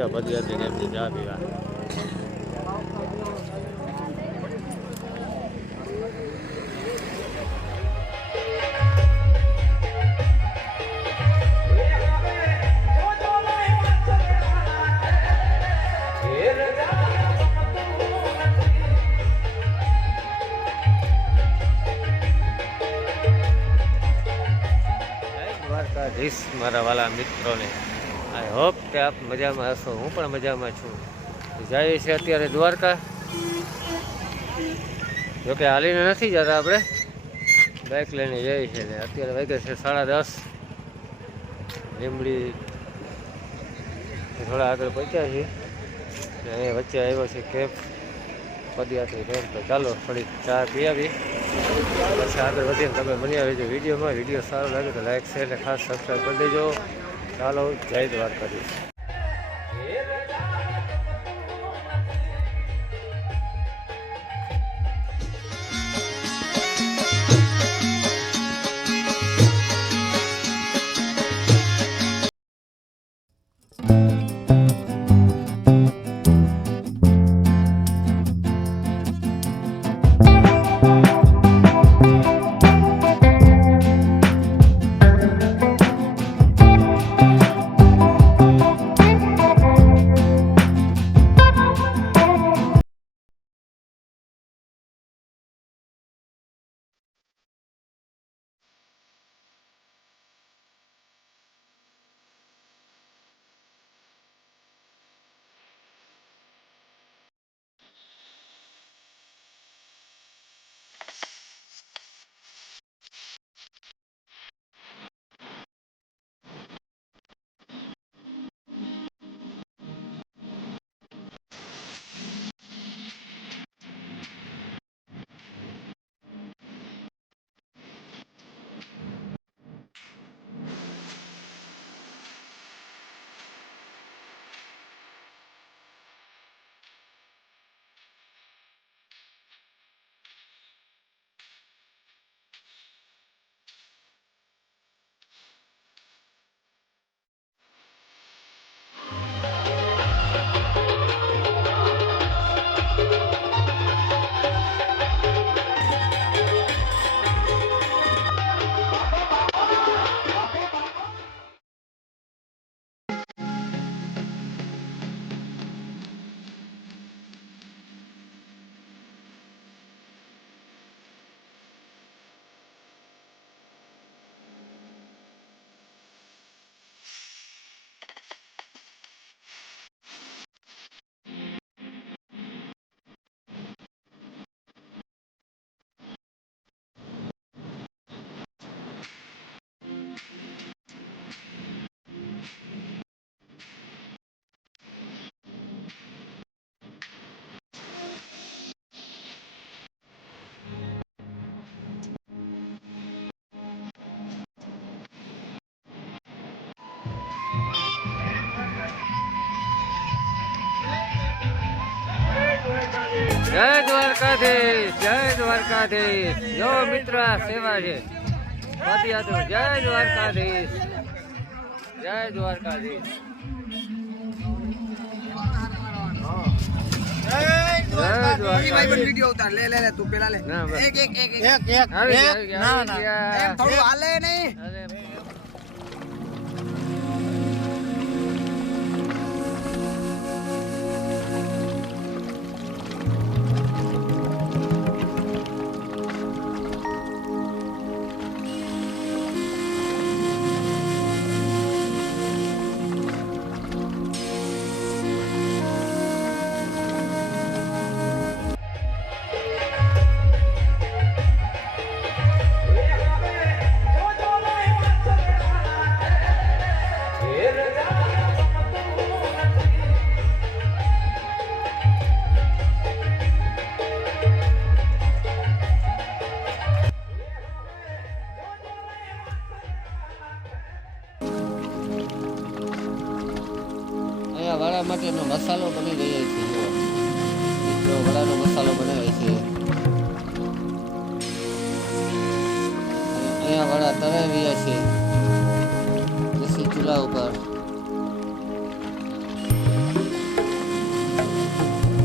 જા પદયાત્રી એમની ચા પીવા દ્વારકાધીશ મારા વાલા મિત્રોને. આઈ હોપ કે આપ મજામાં હશો. હું પણ મજામાં છું. જઈએ છીએ અત્યારે દ્વારકા. જોકે હાલીને નથી જતા આપણે. બાઇક લઈને જઈએ છીએ અત્યારે વાગે છે સાડા દસ. લીમડી થોડા આગળ પહોંચ્યા છીએ. અહીંયા વચ્ચે આવ્યો છે કેપ પદયાત્રી કેમ્પ તો ચાલો થોડીક ચા પી આવી પછી આગળ વધીને તમે બન્યા રહેજો વિડીયોમાં. વીડિયો સારો લાગે તો લાઈક શેર અને ખાસ સબસ્ક્રાઈબ કરી દેજો. ચાલો, જય દ્વારકાધીશ. દ્વારકાધીશ જય દ્વારકાધીશ. જો મિત્ર સેવા છે. પદયાત્રા જય દ્વારકાધીશ. જય દ્વારકાધીશ. જય દ્વારકાધીશ. વિડિયો ઉતાર. લે લે લે તું પેલા લે. એક એક એક એક. એક ના ના. થોડું હાલે નહીં. વડા માટેનો મસાલો બની રહ્યો છે. મિત્રો, વડાનો મસાલો બનાવે છે. અહીંયા વડા તરાવ્યા છે. દેશી ચૂલા ઉપર.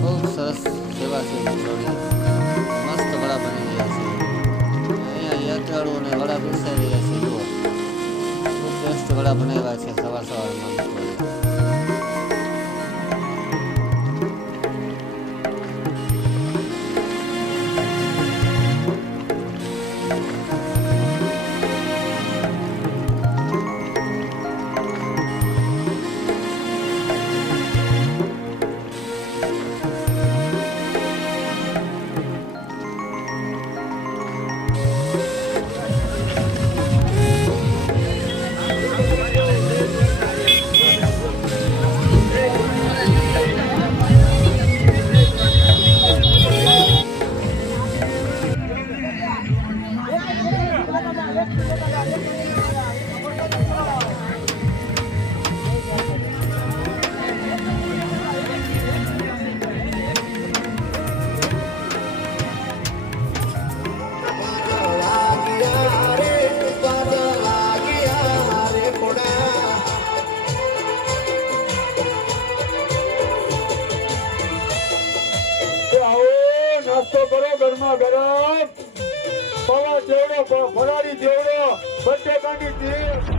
ખૂબ સરસ સેવા છે મસ્ત વડા બની રહ્યા છે. અહીંયા યાત્રાળુઓને વડા પીરસાઈ રહ્યા છે, જુઓ. ખૂબ ટેસ્ટ વડા બનાવ્યા છે, સવાર સવારમાં. નાસ્તો કરો ગરમા ગરમ. પવા જેવડો ફરારી જેવડો. બટેકાની ચીજ